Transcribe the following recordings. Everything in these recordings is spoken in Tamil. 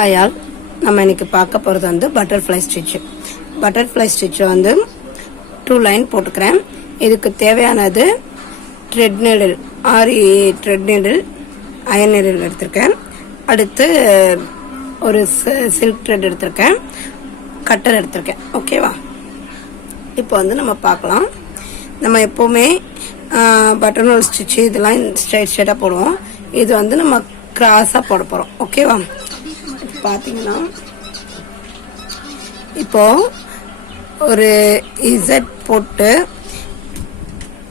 ஆயால் நம்ம இன்னைக்கு பார்க்க போகிறது வந்து பட்டர்ஃப்ளை ஸ்டிச்சு. பட்டர்ஃப்ளை ஸ்டிச்சு வந்து 2 லைன் போட்டுக்கிறேன். இதுக்கு தேவையானது thread needle 6 thread needle iron needle எடுத்திருக்கேன். அடுத்து ஒரு சில்க் த்ரெட் எடுத்திருக்கேன், கட்டர் எடுத்திருக்கேன். ஓகேவா? இப்போ வந்து நம்ம பார்க்கலாம். நம்ம எப்போவுமே பட்டர்ஃப்ளை ஸ்டிச்சு இதெல்லாம் ஸ்ட்ரைட்டாக போடுவோம். இது வந்து நம்ம கிராஸாக போட போகிறோம். ஓகேவா? பார்த்தீங்கன்னா இப்போ ஒரு இசட் போட்டு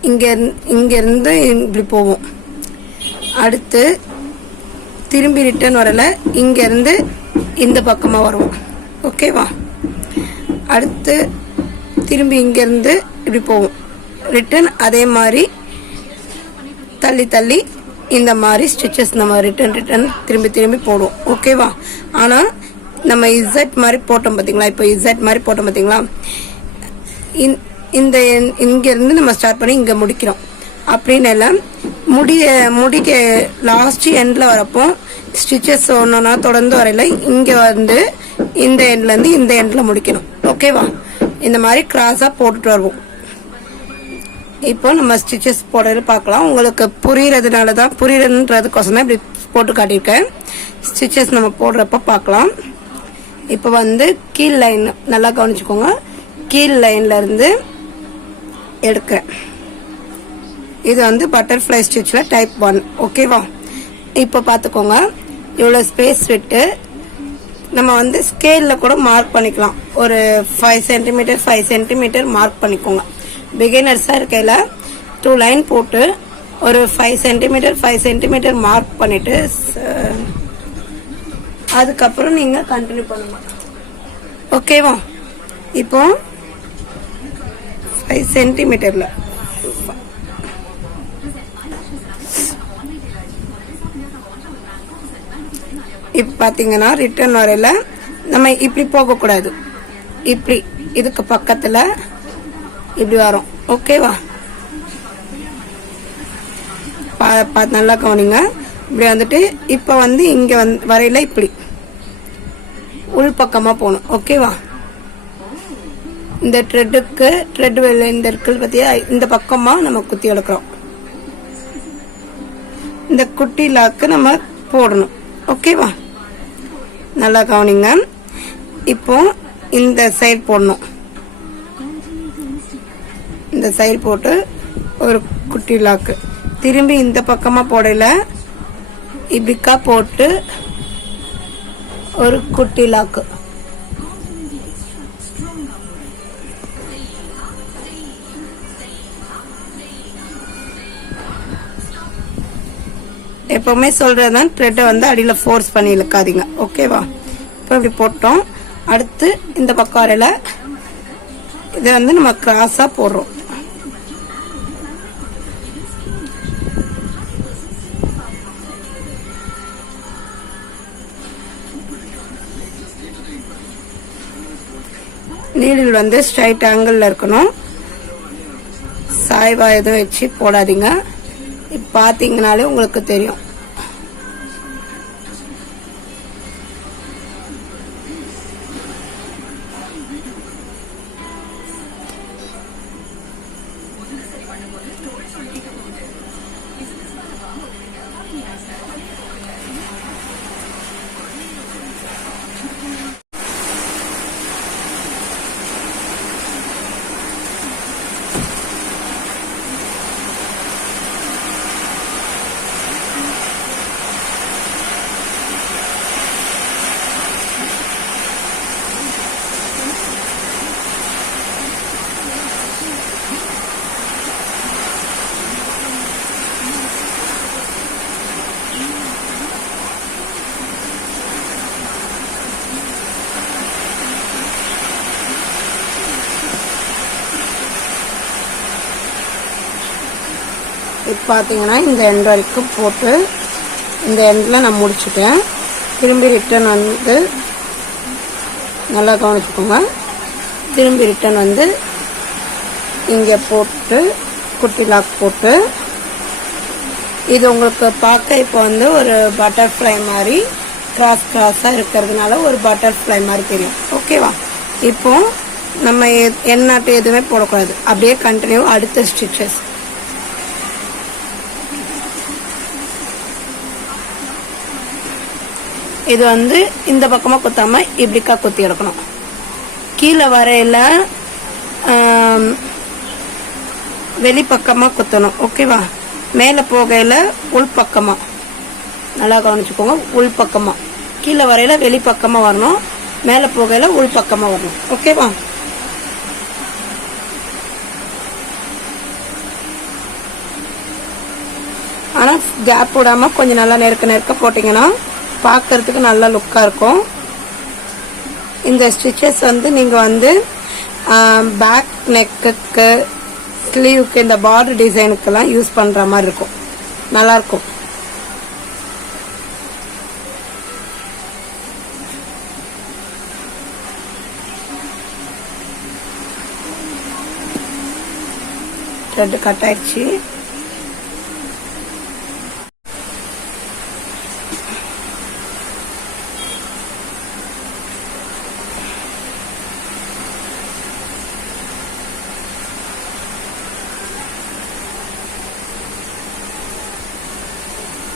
இங்கேருந்து இப்படி போவோம். அடுத்து திரும்பி ரிட்டர்ன் வரல, இங்கேருந்து இந்த பக்கமாக வருவோம். ஓகேவா? அடுத்து திரும்பி இங்கேருந்து இப்படி போவோம், ரிட்டர்ன் அதே மாதிரி தள்ளி தள்ளி இந்த மாதிரி ஸ்டிச்சஸ் நம்ம ரிட்டர்ன் திரும்பி போடுவோம். ஓகேவா? ஆனால் நம்ம இசட் மாதிரி போட்டோம் பார்த்தீங்களா, இப்போ இசட் மாதிரி போட்டோம் பார்த்தீங்களா, இந்த இங்கேருந்து நம்ம ஸ்டார்ட் பண்ணி இங்கே முடிக்கிறோம். அப்படின்னு எல்லாம் முடிக்க லாஸ்ட் எண்டில் வரப்போ ஸ்டிச்சஸ் ஒன்றுனா தொடர்ந்து வரையில இங்கே வந்து இந்த எண்ட்லேருந்து இந்த எண்டில் முடிக்கணும். ஓகேவா? இந்த மாதிரி கிராஸாக போட்டுட்டு வருவோம். இப்போ நம்ம ஸ்டிச்சஸ் போடுறது பார்க்கலாம். உங்களுக்கு புரியுறதுன்றதுக்கோசம் தான் இப்படி போட்டு காட்டியிருக்கேன். ஸ்டிச்சஸ் நம்ம போடுறப்ப பார்க்கலாம். இப்போ வந்து கீழ் லைன் நல்லா கவனிச்சுக்கோங்க. கீழ் லைன்ல இருந்து எடுக்கிறேன். இது வந்து பட்டர்ஃப்ளை ஸ்டிச்சில் டைப் 1. ஓகேவா? இப்போ பார்த்துக்கோங்க, இவ்வளோ ஸ்பேஸ் விட்டு நம்ம வந்து ஸ்கேலில் கூட மார்க் பண்ணிக்கலாம். ஒரு 5 சென்டிமீட்டர் மார்க் பண்ணிக்கோங்க. பிகினர்ஸாக இருக்கையில் 2 லைன் போட்டு ஒரு 5 சென்டிமீட்டர் மார்க் பண்ணிட்டு அதுக்கப்புறம் நீங்கள் கண்டினியூ பண்ணுங்க. ஓகேவா? இப்போ 5 சென்டிமீட்டரில் இப்போ பார்த்தீங்கன்னா ரிட்டர்ன் வரையில நம்ம இப்படி போகக்கூடாது, இப்படி இதுக்கு பக்கத்தில் இப்படி வரும். ஓகேவா? நல்லா கவனிங்க. இப்படி வந்துட்டு இப்போ வந்து இங்கே வரையில இப்படி உள் பக்கமாக போகணும். ஓகேவா? இந்த த்ரெட் இந்த இருக்குது பற்றியா, இந்த பக்கமாக நம்ம குத்தி எடுக்கிறோம். இந்த குட்டி லாக்கு நம்ம போடணும். ஓகேவா? நல்லா கவனிங்க. இப்போ இந்த சைடு போடணும். இந்த சைடு போட்டு ஒரு குட்டி லாக்கு திரும்பி இந்த பக்கமாக போடல, இப்படிக்கா போட்டு ஒரு குட்டி லாக்கு. எப்பவுமே சொல்றதுதான், த்ரெட்டை வந்து அடியில் ஃபோர்ஸ் பண்ணி இழுக்காதீங்க. ஓகேவா? இப்போ இப்படி போட்டோம். அடுத்து இந்த பக்கம் வரையில இதை வந்து நம்ம கிராஸா போடுறோம். நீடில் வந்து ஸ்ட்ரைட் ஆங்கிள் இருக்கணும். சாய்வா எதுவும் வச்சு போடாதீங்க. பார்த்தீங்கனாலே உங்களுக்கு தெரியும். இப்போ பார்த்தீங்கன்னா இந்த எண்ட் வரைக்கும் போட்டு இந்த எண்டில் நான் முடிச்சுட்டேன். திரும்பி ரிட்டர்ன் வந்து நல்லா கவனிச்சுக்கோங்க. திரும்பி ரிட்டர்ன் வந்து இங்கே போட்டு குட்டி லாக் போட்டு இது உங்களுக்கு பார்க்க இப்போ வந்து ஒரு பட்டர்ஃப்ளை மாதிரி கிராஸ் கிராஸாக இருக்கிறதுனால ஒரு பட்டர்ஃப்ளை மாதிரி தெரியும். ஓகேவா? இப்போ நம்ம எண்ணாட்டு எதுவுமே போடக்கூடாது, அப்படியே கண்டினியூ அடுத்த ஸ்டிச்சஸ். இது வந்து இந்த பக்கமாக குத்தாமல் இப்படிக்கா குத்தி எடுக்கணும். கீழே வரையில வெளிப்பக்கமாக குத்தணும். ஓகேவா? மேலே போகையில் உள்பக்கமாக நல்லா கவனிச்சுக்கோங்க. உள்பக்கமாக கீழே வரையில வெளிப்பக்கமாக வரணும், மேலே போகையில் உள்பக்கமாக வரணும். ஓகேவா? ஆனால் கேப் விடாமல் கொஞ்சம் நல்லா நெருக்க போட்டிங்கன்னா பார்க்கறதுக்கு நல்ல லுக்காக இருக்கும். இந்த ஸ்டிச்சஸ் வந்து நீங்கள் வந்து பேக் நெக்குக்கு, ஸ்லீவுக்கு, இந்த பார்டர் டிசைனுக்கெல்லாம் யூஸ் பண்ணுற மாதிரி இருக்கும். நல்லாயிருக்கும். த்ரெட் கட் ஆயிடுச்சு.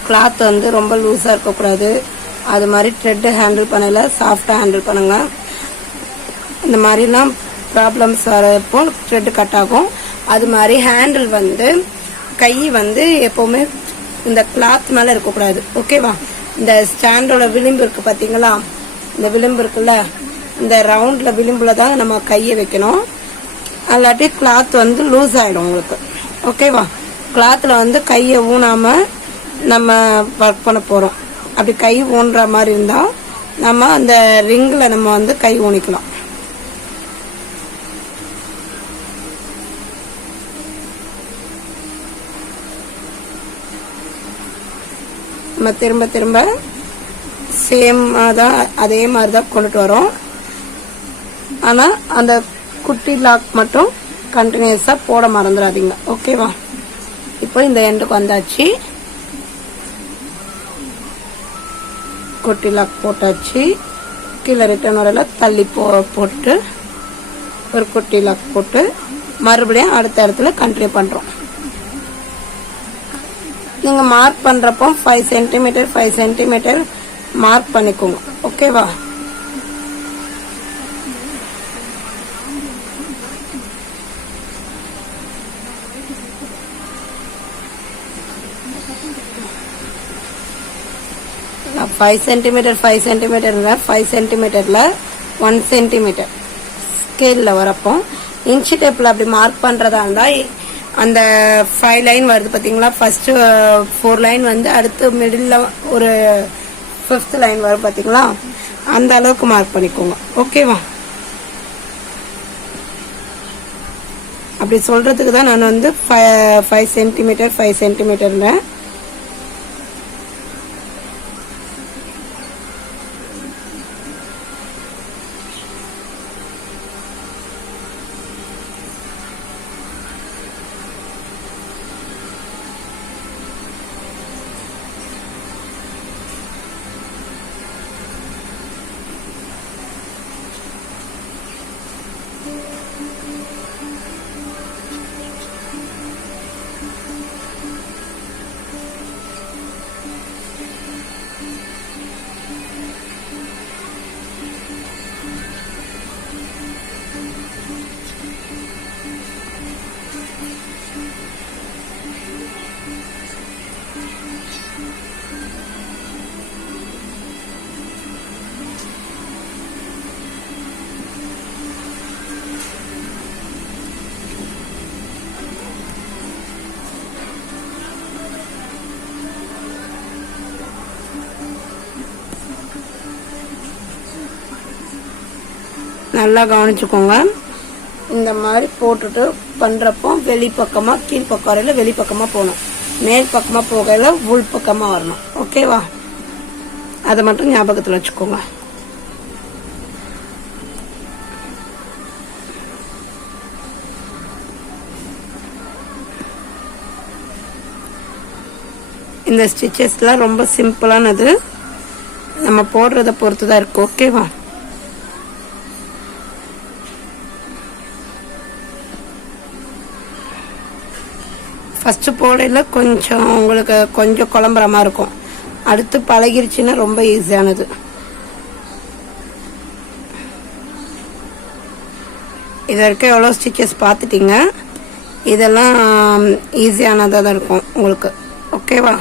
கிளாத் வந்து ரொம்ப லூஸாக இருக்கக்கூடாது. அது மாதிரி த்ரெட்டு ஹேண்டில் பண்ணல சாஃப்டாக ஹேண்டில் பண்ணுங்க. இந்த மாதிரிலாம் ப்ராப்ளம்ஸ் வரப்போ த்ரெட்டு கட் ஆகும். அது மாதிரி ஹேண்டில் வந்து கை வந்து எப்போவுமே இந்த கிளாத் மேலே இருக்கக்கூடாது. ஓகேவா? இந்த ஸ்டாண்டோட விளிம்பு இருக்குது பார்த்தீங்களா? இந்த விளிம்பு இருக்குல்ல, இந்த ரவுண்டில் விளிம்பில் தான் நம்ம கையை வைக்கணும். அல்லாட்டி கிளாத் வந்து லூஸ் ஆகிடும் உங்களுக்கு. ஓகேவா? கிளாத்தில் வந்து கையை ஊனாமல் நம்ம ஒர்க் பண்ண போகிறோம். அப்படி கை ஊன்ற மாதிரி இருந்தால் நம்ம அந்த ரிங்கில் நம்ம வந்து கை ஊனிக்கலாம். நம்ம திரும்ப திரும்ப சேமாக தான் அதே மாதிரி தான் கொண்டுட்டு வரோம். ஆனால் அந்த குட்டி லாக் மட்டும் கண்டினியூஸாக போட மறந்துடாதீங்க. ஓகேவா? இப்போ இந்த எண்டுக்கு வந்தாச்சு. குட்டி லாக் போட்டாச்சு. கீழே ரிட்டர்ன் வரையில் தள்ளி போட்டு ஒரு குட்டி லாக் போட்டு மறுபடியும் அடுத்த இடத்துல கண்டினியூ பண்ணுறோம். நீங்கள் மார்க் பண்ணுறப்போ 5 சென்டிமீட்டர் 5 சென்டிமீட்டர் மார்க் பண்ணிக்கோங்க. ஓகேவா? ஃபைவ் சென்டிமீட்டர் 5 சென்டிமீட்டரில் 1 சென்டிமீட்டர் ஸ்கேலில் வரப்போ இன்ச்சி டேப்பில் அப்படி மார்க் பண்ணுறதா இருந்தால் அந்த 5 லைன் வருது பார்த்தீங்களா? ஃபர்ஸ்ட் 4 லைன் வந்து அடுத்து மிடில் ஒரு 5th லைன் வரும் பார்த்தீங்களா? அந்த அளவுக்கு மார்க் பண்ணிக்கோங்க. ஓகேவா? அப்படி சொல்றதுக்கு தான் நான் வந்து 5 சென்டிமீட்டர் 5 சென்டிமீட்டர்ன்றேன். நல்லா கவனிச்சுக்கோங்க. இந்த மாதிரி போட்டுட்டு பண்ணுறப்போ வெளிப்பக்கமாக கீழ்ப்பக்கம் வரையில் வெளிப்பக்கமாக போகணும், மேல் பக்கமாக போகையில் உள் பக்கமாக வரணும். ஓகேவா? அதை மட்டும் ஞாபகத்தில் வச்சுக்கோங்க. இந்த ஸ்டிச்சஸ்லாம் ரொம்ப சிம்பிளானது. நம்ம போடுறத பொறுத்து தான் இருக்கு. ஓகேவா? ஃபர்ஸ்ட் போடையில கொஞ்சம் உங்களுக்கு கொஞ்சம் குழம்புற மாதிரி இருக்கும். அடுத்து பழகிருச்சுன்னா ரொம்ப ஈஸியானது. இது வரைக்கும் எவ்வளோ ஸ்டிச்சஸ் பார்த்துட்டீங்க. இதெல்லாம் ஈஸியானதாக தான் இருக்கும் உங்களுக்கு. ஓகேவா?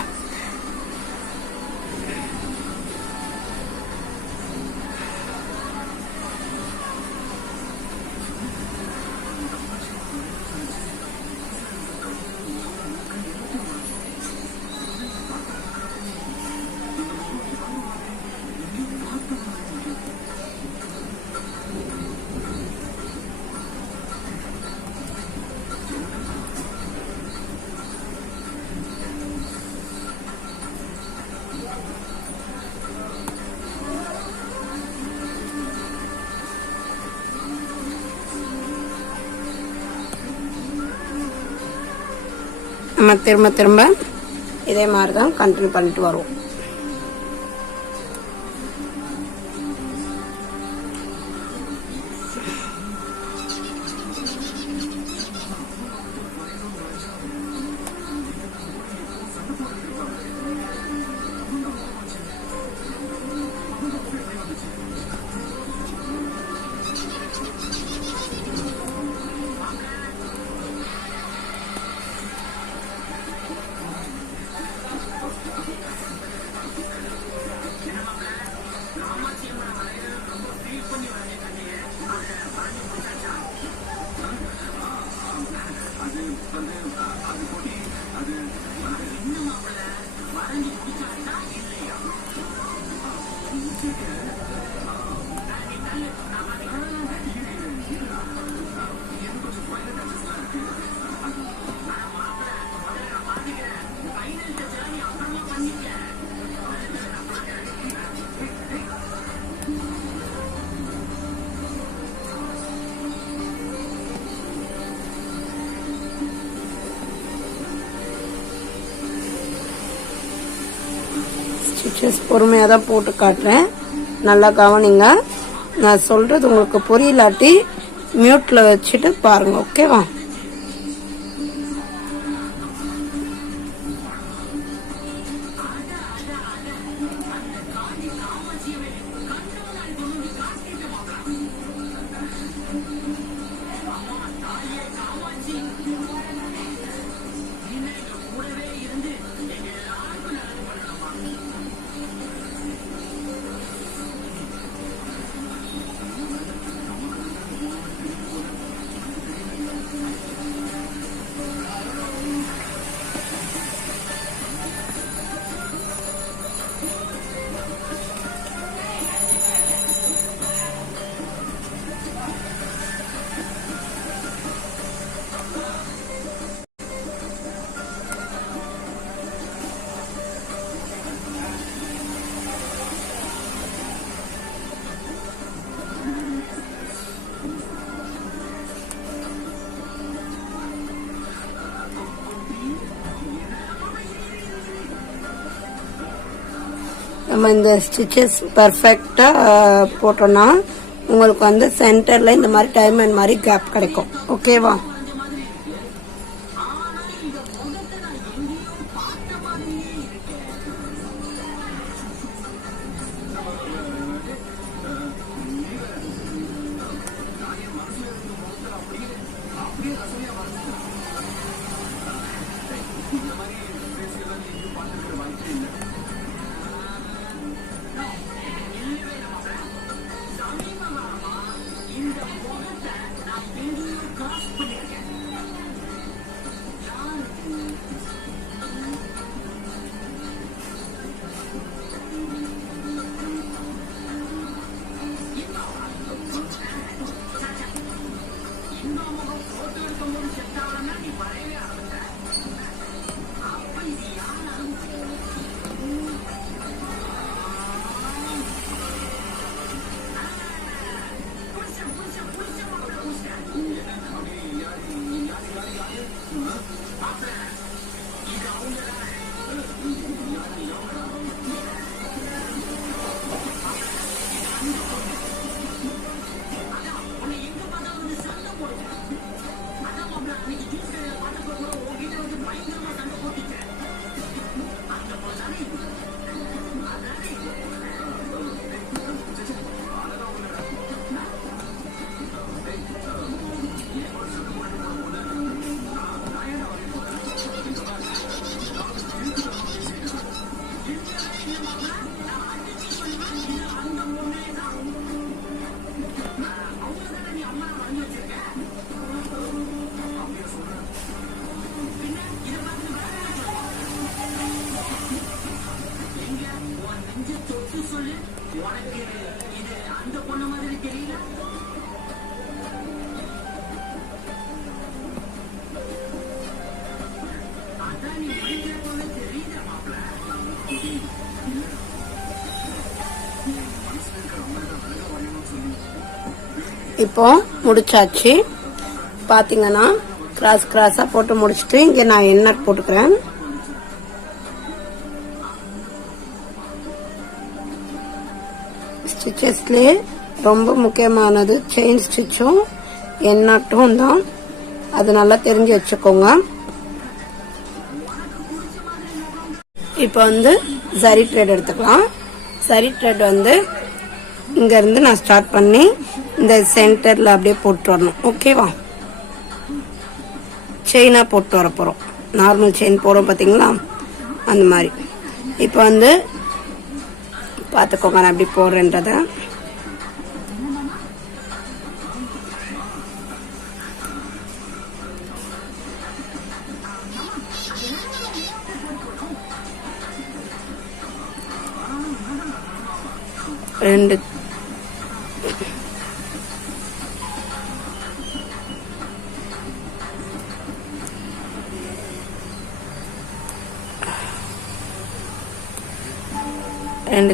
நம்ம திரும்ப திரும்ப இதே மாதிரி தான் கண்டினியூ பண்ணிட்டு வருவோம். ஸ்டிச்சஸ் பொறுமையாக தான் போட்டு காட்டுறேன். நல்லா கவனிங்க. நான் சொல்றது உங்களுக்கு புரியலாட்டி மியூட்ல வச்சுட்டு பாருங்க. ஓகேவா? நம்ம இந்த ஸ்டிச்சஸ் பர்ஃபெக்டா போட்டோம்னா உங்களுக்கு வந்து சென்டர்ல இந்த மாதிரி டைமண்ட் மாதிரி கேப் கிடைக்கும். ஓகேவா? இப்போ முடிச்சாச்சு. பாத்தீங்கன்னா கிராஸ் கிராஸா போட்டு முடிச்சுட்டு இங்க நான் எண்ணெய் போட்டுக்கிறேன். ஸ்டிச்சஸ்லயே ரொம்ப முக்கியமானது செயின் ஸ்டிச்சும் எண்ணாட்டும் தான். அது நல்லா தெரிஞ்சு வச்சுக்கோங்க. இப்போ வந்து சரி த்ரெட் எடுத்துக்கலாம். சரி த்ரெட் வந்து இங்க இருந்து நான் ஸ்டார்ட் பண்ணி இந்த சென்டர்ல அப்படியே போட்டு வரணும். ஓகேவா? செயினா போட்டு வர போறோம். நார்மல் செயின் போடுறோம் பாத்தீங்களா, அந்த மாதிரி. இப்போ வந்து பாத்துக்கோங்க நான் எப்படி போடுறேன்றத. ரெண்டு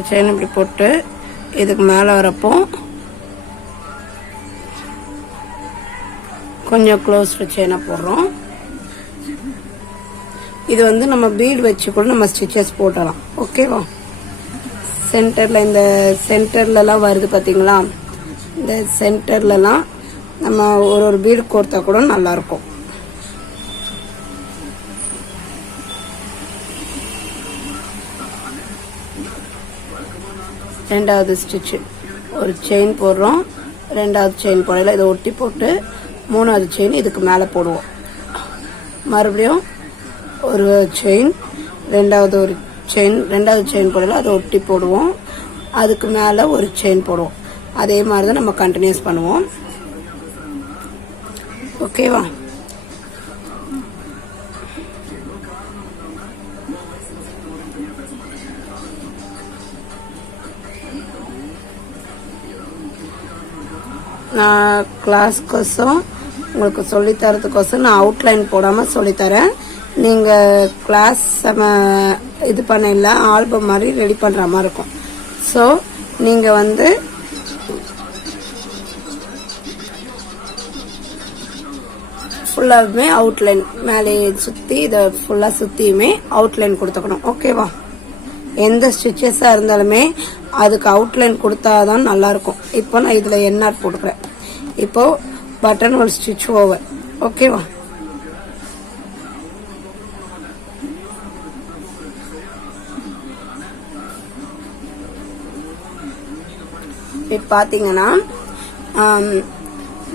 செயின் இப்படி போட்டு இதுக்கு மேல வரப்போ கொஞ்சம் க்ளோஸ் செயினா போடுறோம். இது வந்து நம்ம பீட் வச்சு கூட நம்ம ஸ்டிச்சஸ் போடலாம். ஓகேவா? சென்டர்ல இந்த சென்டர்ல எல்லாம் வருது பாத்தீங்களா, இந்த சென்டர்ல எல்லாம் நம்ம ஒரு பீடு கோர்த்தா கூட நல்லா இருக்கும். ரெண்டாவது ஸ்டிச் ஒரு செயின் போடுறோம். ரெண்டாவது செயின் போடல, இதை ஒட்டி போட்டு மூணாவது செயின் இதுக்கு மேல போடுவோம். மறுபடியும் ஒரு செயின், ரெண்டாவது செயின் போடல, அதை ஒட்டி போடுவோம். அதுக்கு மேல ஒரு செயின் போடுவோம். அதே மாதிரிதான் நம்ம கண்டினியூஸ் பண்ணுவோம். ஓகேவா? நான் கிளாஸ்க்கோசம் உங்களுக்கு சொல்லித்தரதுக்கோசம் நான் அவுட்லைன் போடாம சொல்லித்தரேன். நீங்க கிளாஸ் இது பண்ணல ஆல்பம் மாதிரி ரெடி பண்ற மாதிரி இருக்கும். ஸோ நீங்க வந்து ஃபுல்லாவே அவுட்லைன் மேலே சுத்தி இதை ஃபுல்லா சுத்தியுமே அவுட்லைன் கொடுத்துக்கணும். ஓகேவா? எந்த ஸ்டிச்சஸா இருந்தாலுமே அதுக்கு அவுட்லைன் கொடுத்தாதான் நல்லா இருக்கும். இப்போ நான் இதுல எண்ணாட் போட்டுக்கிறேன். இப்போ பட்டன் ஹோல் ஸ்டிச் ஓவர். ஓகேவா? இப்போ பாத்தீங்கன்னா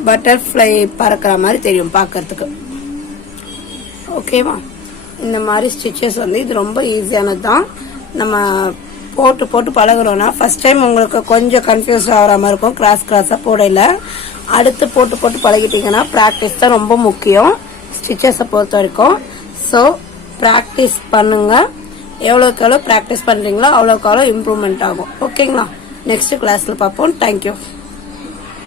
பட்டர்ஃப்ளை பறக்கிற மாதிரி தெரியும் பார்க்கறதுக்கு. ஓகேவா? இந்த மாதிரி ஸ்டிச்சஸ் வந்து இது ரொம்ப ஈஸியானது தான். நம்ம போட்டு போட்டு பழகுறோம்னா ஃபர்ஸ்ட் டைம் உங்களுக்கு கொஞ்சம் கன்ஃபியூஸ் ஆகிற மாதிரி இருக்கும். கிராஸ் கிராஸா போடல. அடுத்து போட்டு போட்டு பழகிட்டீங்கன்னா பிராக்டிஸ் தான் ரொம்ப முக்கியம் ஸ்டிச்சஸை பொறுத்த வரைக்கும். ஸோ பிராக்டிஸ் பண்ணுங்க. எவ்வளோக்கு எவ்வளோ பிராக்டிஸ் பண்றீங்களோ அவ்வளோக்கு அவ்வளோ இம்ப்ரூவ்மெண்ட் ஆகும். ஓகேங்களா? நெக்ஸ்ட் கிளாஸ்ல பார்ப்போம். தேங்க்யூ.